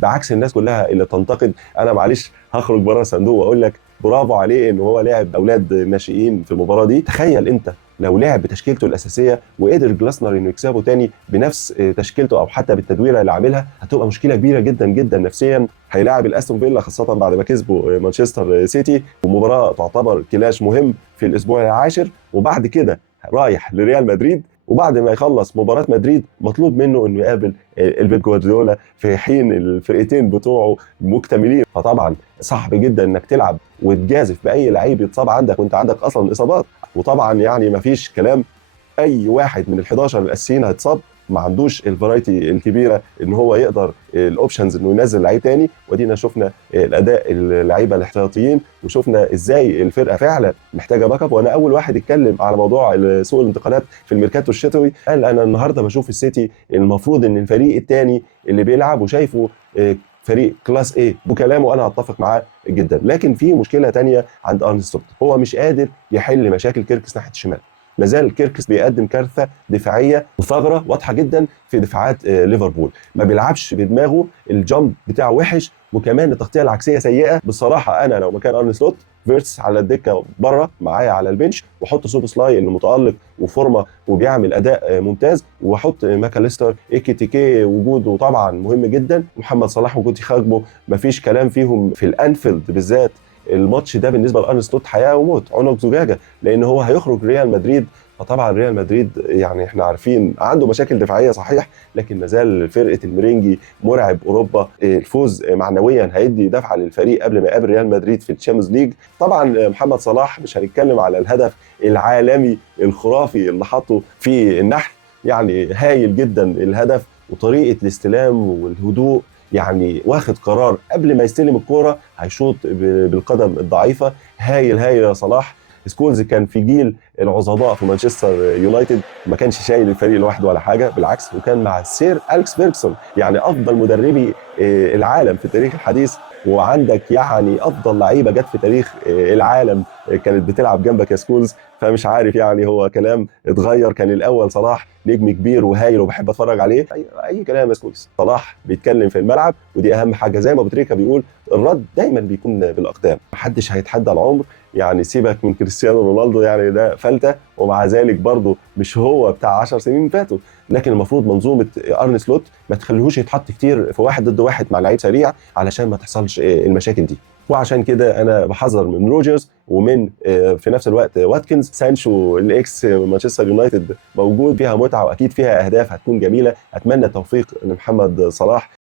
بعكس الناس كلها اللي تنتقد. انا معلش هخرج بره الصندوق واقول لك برافو عليه ان هو لاعب اولاد ناشئين في المباراه دي. تخيل انت لو لعب بتشكيلته الاساسيه وقدر جلاسنر انه يكسبه تاني بنفس تشكيلته او حتى بالتدويره اللي عاملها، هتبقى مشكله كبيره جدا جدا نفسيا. هيلاعب الاستون فيلا خاصه بعد ما كسبوا مانشستر سيتي، ومباراه تعتبر كلاش مهم في الاسبوع العاشر، وبعد كده رايح لريال مدريد. وبعد ما يخلص مباراه مدريد مطلوب منه انه يقابل البيب جوارديولا، في حين الفرقتين بتوعه مكتملين. فطبعا صعب جدا انك تلعب وتجازف باي لعيب يتصاب عندك وانت عندك اصلا اصابات. وطبعا يعني مفيش كلام، اي واحد من ال11 الاساسيين هيتصاب ما عندوش الفرايتي الكبيره ان هو يقدر الاوبشنز انه ينزل لعيب تاني. ودينا شفنا الاداء اللعيبه الاحتياطيين، وشفنا ازاي الفرقه فعلا محتاجه باك اب. وانا اول واحد اتكلم على موضوع سوق الانتقالات في الميركاتو الشتوي، قال انا النهارده بشوف السيتي المفروض ان الفريق الثاني اللي بيلعب وشايفه فريق كلاس ايه. بكلامه انا اتفق معاه جدا، لكن في مشكله تانية عند ارن سلوت، هو مش قادر يحل مشاكل كيركس ناحيه الشمال. مازال كيركس بيقدم كارثه دفاعيه وثغره واضحه جدا في دفاعات ليفربول. ما بيلعبش بدماغه، الجامب بتاعه وحش، وكمان التغطيه العكسيه سيئه. بصراحه انا لو مكان ارن سلوت، فيرتس على الدكه بره معايا على البنش، واحط سوبو سلاي اللي متالق وفورمه وبيعمل اداء ممتاز، واحط ماكاليستر. ايكيتيكي وجوده طبعا مهم جدا، محمد صلاح وجودي خاجبو مفيش كلام فيهم في الانفيلد بالذات. الماتش ده بالنسبه لارن سلوت حياه وموت، عنق زجاجه، لان هو هيخرج ريال مدريد. فطبعا ريال مدريد يعني احنا عارفين عنده مشاكل دفاعيه صحيح، لكن مازال فرقه المرينجي مرعب اوروبا. الفوز معنويا هيدي دفعه للفريق قبل ما يقابل ريال مدريد في الشامبيونز ليج. طبعا محمد صلاح مش هنتكلم على الهدف العالمي الخرافي اللي حطه في النحل، يعني هايل جدا الهدف، وطريقه الاستلام والهدوء. يعني واخد قرار قبل ما يستلم الكوره هيشوط بالقدم الضعيفه. هايل هايل يا صلاح. سكولز كان في جيل العظماء في مانشستر يونايتد، ما كانش شايل الفريق لوحده ولا حاجه، بالعكس، وكان مع السير أليكس فيرجسون، يعني افضل مدربي العالم في التاريخ الحديث. وعندك يعني افضل لعيبه جت في تاريخ العالم كانت بتلعب جنبك يا سكولز. فمش عارف يعني هو كلام اتغير. كان الاول صلاح نجم كبير وهايل وبحب اتفرج عليه، اي كلام يا سكولز. صلاح بيتكلم في الملعب ودي اهم حاجه، زي ما ابو تريكه بيقول الرد دايما بيكون بالاقدام. محدش هيتحدى العمر، يعني سيبك من كريستيانو رونالدو، يعني ده فلته، ومع ذلك برضه مش هو بتاع 10 سنين فاتوا. لكن المفروض منظومه ارن سلوت ما تخليهوش يتحط كتير في واحد ضد واحد مع لعيب سريع علشان ما تحصلش المشاكل دي. وعشان كده انا بحذر من روجرز ومن في نفس الوقت واتكنز. سانشو الاكس مانشستر يونايتد موجود، فيها متعه واكيد فيها اهداف هتكون جميله. اتمنى التوفيق لمحمد صلاح